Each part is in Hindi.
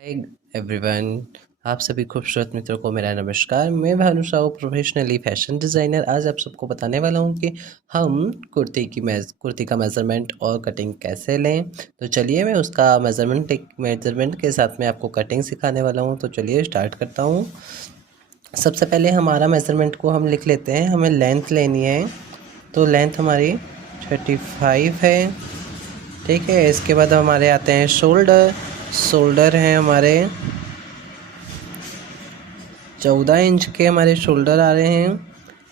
Hi everyone. आप सभी खूबसूरत मित्रों को मेरा नमस्कार। मैं Bhanu Sahu, professionally fashion designer. आज आप सबको बताने वाला हूँ कि हम कुर्ती का मेज़रमेंट और कटिंग कैसे लें। तो चलिए मैं उसका मेज़रमेंट के साथ में आपको कटिंग सिखाने वाला हूँ। तो चलिए स्टार्ट करता हूँ। सबसे पहले हमारा मेज़रमेंट को हम लिख लेते हैं। हमें लेंथ लेनी है, तो लेंथ हमारी 35 है। ठीक है, इसके बाद हमारे आते हैं शोल्डर हैं हमारे 14 इंच के हमारे शोल्डर आ रहे हैं।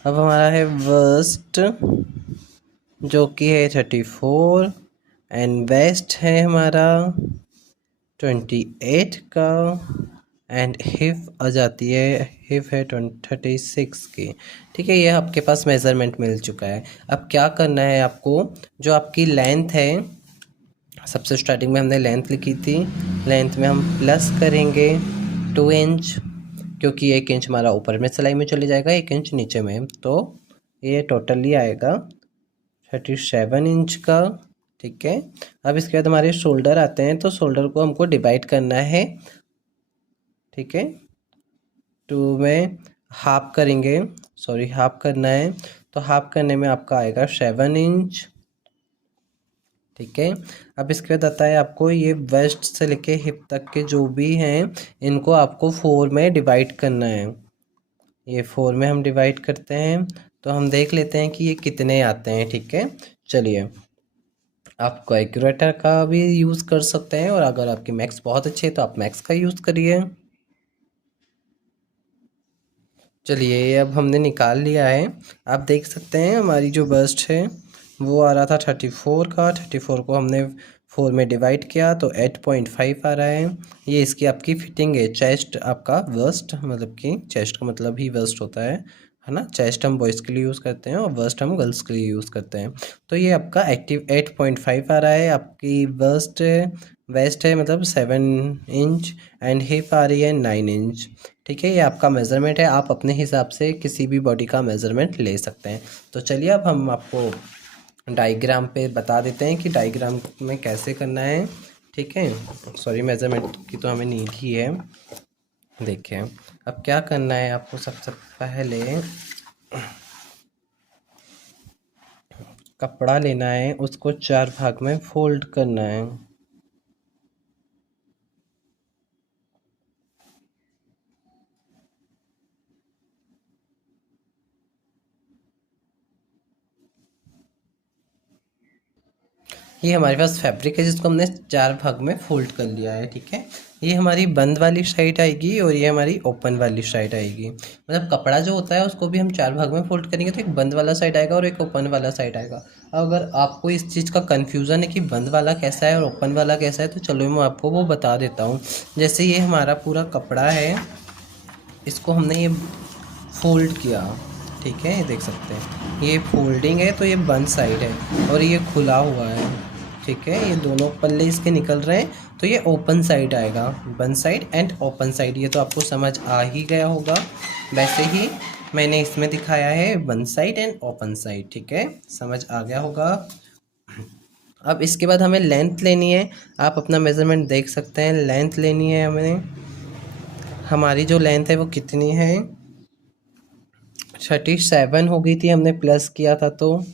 अब हमारा है वर्स्ट जो कि है 34 एंड वेस्ट है हमारा 28 का एंड हिप आ जाती है, हिप है 36 की। ठीक है, ये आपके पास मेज़रमेंट मिल चुका है। अब क्या करना है आपको, जो आपकी लेंथ है, सबसे स्टार्टिंग में हमने लेंथ लिखी थी, लेंथ में हम प्लस करेंगे 2 इंच, क्योंकि 1 इंच हमारा ऊपर में सिलाई में चले जाएगा, 1 इंच नीचे में, तो ये टोटली आएगा 37 इंच का। ठीक है, अब इसके बाद हमारे शोल्डर आते हैं, तो शोल्डर को हमको डिवाइड करना है। ठीक है, 2 में हाफ करेंगे, हाफ करना है, तो हाफ करने में आपका आएगा 7 इंच। ठीक है, अब इसके बाद आता है आपको ये वेस्ट से लेके हिप तक के जो भी हैं, इनको आपको 4 में डिवाइड करना है। ये 4 में हम डिवाइड करते हैं, तो हम देख लेते हैं कि ये कितने आते हैं। ठीक है, चलिए आप कैलकुलेटर का भी यूज़ कर सकते हैं, और अगर आपकी मैथ्स बहुत अच्छी है तो आप मैथ्स का यूज़ करिए। चलिए अब हमने निकाल लिया है। आप देख सकते हैं हमारी जो बस्ट है वो आ रहा था 34 का। 34 को हमने 4 में डिवाइड किया तो 8.5 आ रहा है। ये इसकी आपकी फिटिंग है। चेस्ट आपका वर्स्ट, मतलब कि चेस्ट का मतलब ही वर्स्ट होता है ना। चेस्ट हम बॉयज़ के लिए यूज़ करते हैं और वर्स्ट हम गर्ल्स के लिए यूज़ करते हैं। तो ये आपका एक्टिव 8.5 आ रहा है। आपकी वेस्ट है मतलब 7 इंच एंड हिप आ रही है 9 इंच। ठीक है, ये आपका मेज़रमेंट है। आप अपने हिसाब से किसी भी बॉडी का मेज़रमेंट ले सकते हैं। तो चलिए अब हम आपको डायग्राम पे बता देते हैं कि डायग्राम में कैसे करना है। ठीक है, मेज़रमेंट की तो हमें नीड ही है। देखिए अब क्या करना है आपको, सबसे पहले कपड़ा लेना है, उसको 4 भाग में फोल्ड करना है। ये हमारे पास फैब्रिक है जिसको हमने 4 भाग में फोल्ड कर लिया है। ठीक है, ये हमारी बंद वाली साइड आएगी और ये हमारी ओपन वाली साइड आएगी। मतलब कपड़ा जो होता है उसको भी हम 4 भाग में फोल्ड करेंगे, तो एक बंद वाला साइड आएगा और एक ओपन वाला साइड आएगा। अगर आपको इस चीज़ का कन्फ्यूज़न है कि बंद वाला कैसा है और ओपन वाला कैसा है, तो चलो मैं आपको वो बता देता हूँ। जैसे ये हमारा पूरा कपड़ा है, इसको हमने ये फोल्ड किया। ठीक है, ये देख सकते हैं ये फोल्डिंग है, तो ये बंद साइड है और ये खुला हुआ है। ठीक है, ये दोनों पल्ले इसके निकल रहे हैं, तो ये ओपन साइड आएगा। बंद साइड एंड ओपन साइड, ये तो आपको समझ आ ही गया होगा। वैसे ही मैंने इसमें दिखाया है बंद साइड एंड ओपन साइड। ठीक है, समझ आ गया होगा। अब इसके बाद हमें लेंथ लेनी है। आप अपना मेज़रमेंट देख सकते हैं, लेंथ लेनी है हमें। हमारी जो लेंथ है वो कितनी है, 37 हो गई थी, हमने प्लस किया था तो।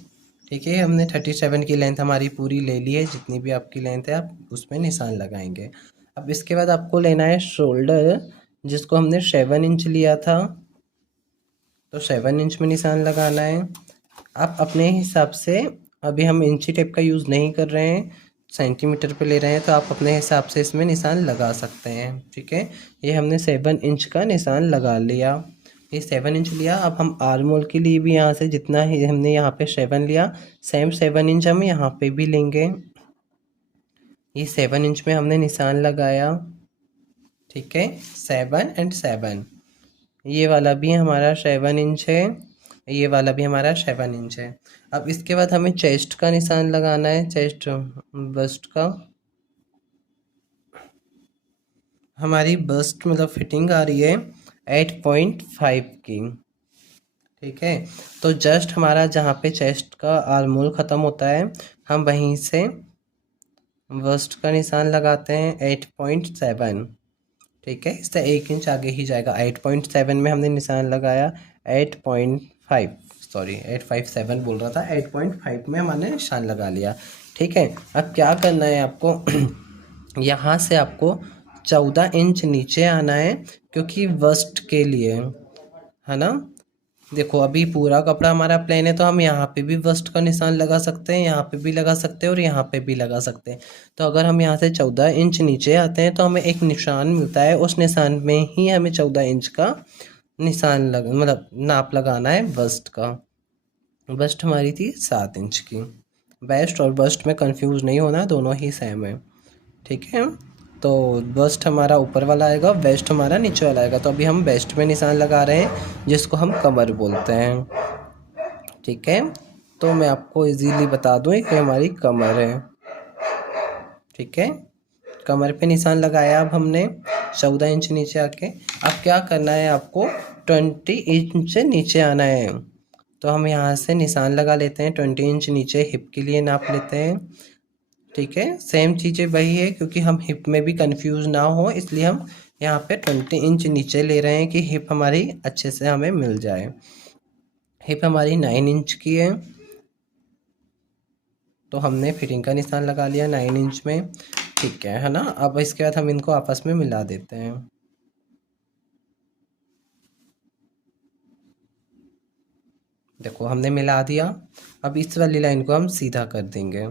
ठीक है, हमने 37 की लेंथ हमारी पूरी ले ली है। जितनी भी आपकी लेंथ है आप उसमें निशान लगाएंगे। अब इसके बाद आपको लेना है शोल्डर, जिसको हमने 7 इंच लिया था, तो 7 इंच में निशान लगाना है। आप अपने हिसाब से, अभी हम इंची टेप का यूज़ नहीं कर रहे हैं, सेंटीमीटर पे ले रहे हैं, तो आप अपने हिसाब से इसमें निशान लगा सकते हैं। ठीक है, ये हमने 7 इंच का निशान लगा लिया। ये 7 इंच लिया। अब हम आर्म होल के लिए भी यहाँ से जितना ही हमने यहाँ पे 7 लिया, सेम 7 इंच हम यहाँ पे भी लेंगे। ये 7 इंच में हमने निशान लगाया। ठीक है, 7 एंड 7, ये वाला भी हमारा 7 इंच है, ये वाला भी हमारा 7 इंच है। अब इसके बाद हमें चेस्ट का निशान लगाना है, चेस्ट बस्ट का। हमारी बस्ट मतलब फिटिंग आ रही है 8.5 की। ठीक है, तो जस्ट हमारा जहाँ पे चेस्ट का आर्मोल ख़त्म होता है, हम वहीं से बस्ट का निशान लगाते हैं 8.7। ठीक है, इससे 1 इंच आगे ही जाएगा। 8.7 में हमने निशान लगाया, 8.5 सॉरी 857 बोल रहा था, 8.5 में हमने निशान लगा लिया। ठीक है, अब क्या करना है आपको यहाँ से आपको 14 इंच नीचे आना है, क्योंकि वस्ट के लिए है ना। देखो अभी पूरा कपड़ा हमारा प्लेन है, तो हम यहाँ पे भी वस्ट का निशान लगा सकते हैं, यहाँ पे भी लगा सकते हैं और यहाँ पे भी लगा सकते हैं। तो अगर हम यहाँ से 14 इंच नीचे आते हैं तो हमें एक निशान मिलता है, उस निशान में ही हमें 14 इंच का निशान मतलब नाप लगाना है वस्ट का। बस्ट हमारी थी 7 इंच की। वेस्ट और बस्ट में कंफ्यूज नहीं होना, दोनों ही सेम है। ठीक है, तो बस्ट हमारा ऊपर वाला आएगा, वेस्ट हमारा नीचे वाला आएगा। तो अभी हम वेस्ट में निशान लगा रहे हैं, जिसको हम कमर बोलते हैं। ठीक है, तो मैं आपको इजीली बता दूं कि हमारी कमर है। ठीक है, कमर पे निशान लगाया अब हमने 14 इंच नीचे आके। अब क्या करना है आपको, 20 इंच से नीचे आना है। तो हम यहाँ से निशान लगा लेते हैं 20 इंच नीचे, हिप के लिए नाप लेते हैं। ठीक है, सेम चीज़ें वही है, क्योंकि हम हिप में भी कंफ्यूज ना हो, इसलिए हम यहाँ पे 20 इंच नीचे ले रहे हैं कि हिप हमारी अच्छे से हमें मिल जाए। हिप हमारी 9 इंच की है, तो हमने फिटिंग का निशान लगा लिया 9 इंच में। ठीक है ना। अब इसके बाद हम इनको आपस में मिला देते हैं। देखो हमने मिला दिया। अब इस वाली लाइन को हम सीधा कर देंगे।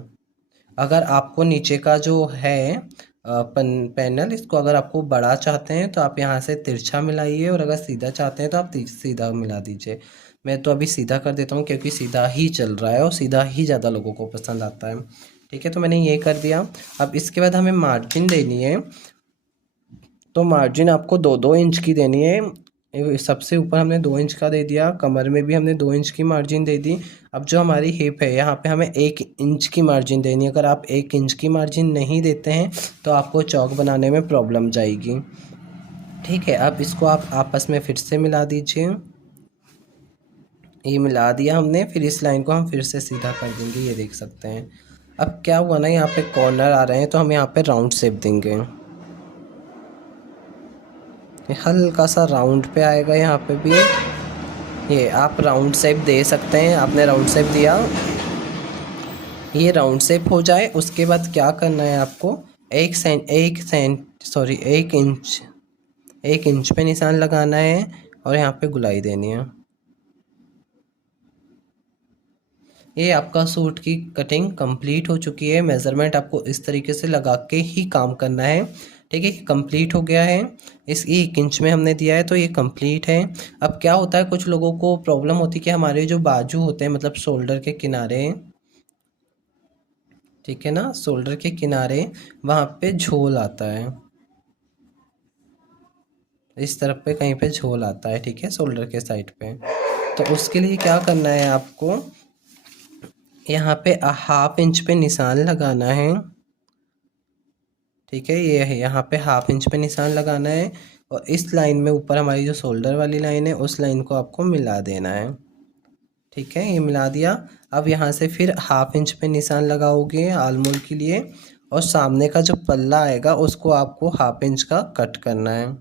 अगर आपको नीचे का जो है पैनल, इसको अगर आपको बड़ा चाहते हैं तो आप यहाँ से तिरछा मिलाइए, और अगर सीधा चाहते हैं तो आप सीधा मिला दीजिए। मैं तो अभी सीधा कर देता हूँ, क्योंकि सीधा ही चल रहा है और सीधा ही ज़्यादा लोगों को पसंद आता है। ठीक है, तो मैंने ये कर दिया। अब इसके बाद हमें मार्जिन देनी है, तो मार्जिन आपको 2-2 इंच की देनी है। सबसे ऊपर हमने 2 इंच का दे दिया, कमर में भी हमने 2 इंच की मार्जिन दे दी। अब जो हमारी हिप है, यहाँ पे हमें 1 इंच की मार्जिन देनी है। अगर आप 1 इंच की मार्जिन नहीं देते हैं तो आपको चौक बनाने में प्रॉब्लम जाएगी। ठीक है, अब इसको आप आपस में फिर से मिला दीजिए। ये मिला दिया हमने, फिर इस लाइन को हम फिर से सीधा कर देंगे, ये देख सकते हैं। अब क्या हुआ ना, यहाँ पे कॉर्नर आ रहे हैं, तो हम यहाँ पे राउंड शेप देंगे। हल्का सा राउंड पे आएगा यहाँ पे भी, ये आप राउंड शेप दे सकते हैं। आपने राउंड शेप दिया, ये राउंड शेप हो जाए, उसके बाद क्या करना है आपको, 1 इंच पे निशान लगाना है और यहाँ पे गुलाई देनी है। ये आपका सूट की कटिंग कंप्लीट हो चुकी है। मेज़रमेंट आपको इस तरीके से लगा के ही काम करना है। ठीक है, कंप्लीट हो गया है। इस 1 इंच में हमने दिया है, तो ये कंप्लीट है। अब क्या होता है, कुछ लोगों को प्रॉब्लम होती है कि हमारे जो बाजू होते हैं, मतलब शोल्डर के किनारे, ठीक है ना, शोल्डर के किनारे वहाँ पे झोल आता है, इस तरफ पे कहीं पे झोल आता है। ठीक है, शोल्डर के साइड पे। तो उसके लिए क्या करना है आपको, यहाँ पे 1/2 इंच पे निशान लगाना है। ठीक है, ये है, यहाँ पे 1/2 इंच पे निशान लगाना है, और इस लाइन में ऊपर हमारी जो शोल्डर वाली लाइन है, उस लाइन को आपको मिला देना है। ठीक है, ये मिला दिया। अब यहाँ से फिर 1/2 इंच पे निशान लगाओगे आलमोल के लिए, और सामने का जो पल्ला आएगा उसको आपको 1/2 इंच का कट करना है।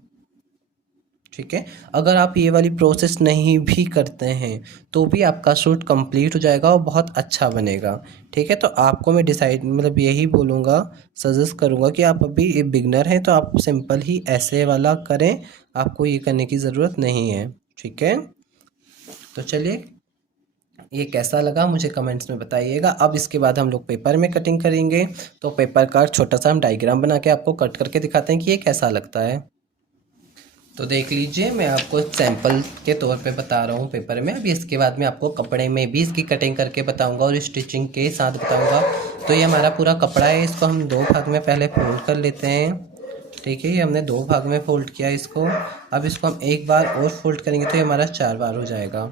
ठीक है, अगर आप ये वाली प्रोसेस नहीं भी करते हैं तो भी आपका सूट कंप्लीट हो जाएगा और बहुत अच्छा बनेगा। ठीक है, तो आपको मैं डिसाइड मतलब यही बोलूँगा, सजेस्ट करूँगा कि आप अभी बिगनर हैं तो आप सिंपल ही ऐसे वाला करें, आपको ये करने की ज़रूरत नहीं है। ठीक है, तो चलिए, ये कैसा लगा मुझे कमेंट्स में बताइएगा। अब इसके बाद हम लोग पेपर में कटिंग करेंगे, तो पेपर का छोटा सा हम डायग्राम बना के आपको कट करके दिखाते हैं कि ये कैसा लगता है। तो देख लीजिए, मैं आपको सैंपल के तौर पे बता रहा हूँ पेपर में। अभी इसके बाद मैं आपको कपड़े में भी इसकी कटिंग करके बताऊँगा और स्टिचिंग के साथ बताऊँगा। तो ये हमारा पूरा कपड़ा है, इसको हम 2 भाग में पहले फोल्ड कर लेते हैं। ठीक है, ये हमने 2 भाग में फोल्ड किया इसको। अब इसको हम 1 बार और फोल्ड करेंगे तो ये हमारा 4 बार हो जाएगा।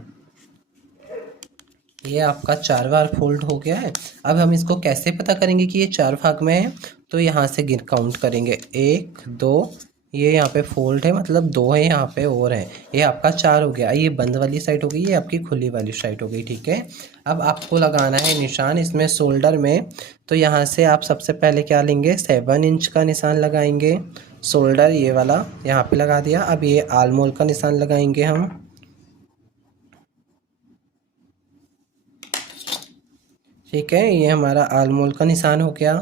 ये आपका 4 बार फोल्ड हो गया है। अब हम इसको कैसे पता करेंगे कि ये 4 भाग में है, तो यहाँ से गिन काउंट करेंगे, 1 2, ये यहाँ पे फोल्ड है मतलब 2 है, यहाँ पे और है, ये आपका 4 हो गया। ये बंद वाली साइड हो गई, ये आपकी खुली वाली साइड हो गई। ठीक है, अब आपको लगाना है निशान इसमें शोल्डर में। तो यहाँ से आप सबसे पहले क्या लेंगे, 7 इंच का निशान लगाएंगे। शोल्डर ये वाला यहाँ पे लगा दिया। अब ये आलमोल का निशान लगाएंगे हम। ठीक है, ये हमारा आलमोल का निशान हो गया।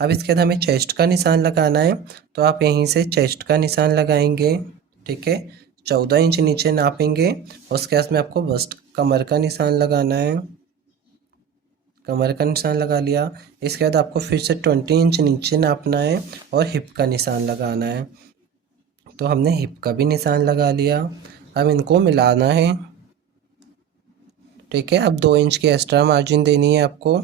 अब इसके बाद हमें चेस्ट का निशान लगाना है, तो आप यहीं से चेस्ट का निशान लगाएंगे। ठीक है, 14 इंच नीचे नापेंगे। उसके बाद में आपको बस्ट कमर का निशान लगाना है। कमर का निशान लगा लिया। इसके बाद आपको फिर से 20 इंच नीचे नापना है और हिप का निशान लगाना है। तो हमने हिप का भी निशान लगा लिया। अब इनको मिलाना है। ठीक है, अब 2 इंच की एक्स्ट्रा मार्जिन देनी है आपको।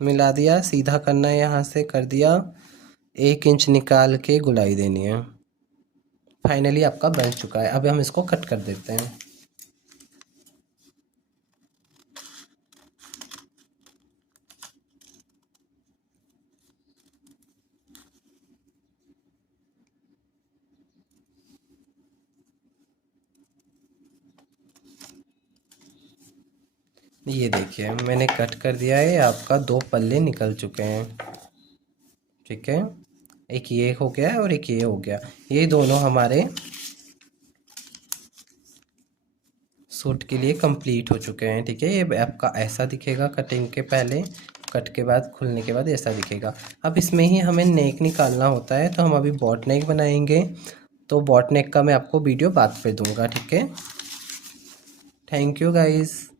मिला दिया, सीधा करना है, यहाँ से कर दिया। 1 इंच निकाल के गुलाई देनी है। फाइनली आपका बन चुका है। अब हम इसको कट कर देते हैं। ये देखिए मैंने कट कर दिया है, आपका 2 पल्ले निकल चुके हैं। ठीक है, एक ये हो गया है और एक ये हो गया। ये दोनों हमारे सूट के लिए कंप्लीट हो चुके हैं। ठीक है, ये आपका ऐसा दिखेगा कटिंग के पहले, कट के बाद खुलने के बाद ऐसा दिखेगा। अब इसमें ही हमें नेक निकालना होता है, तो हम अभी बॉट नेक बनाएंगे। तो बॉट नेक का मैं आपको वीडियो बाद में दूंगा। ठीक है, थैंक यू गाइस।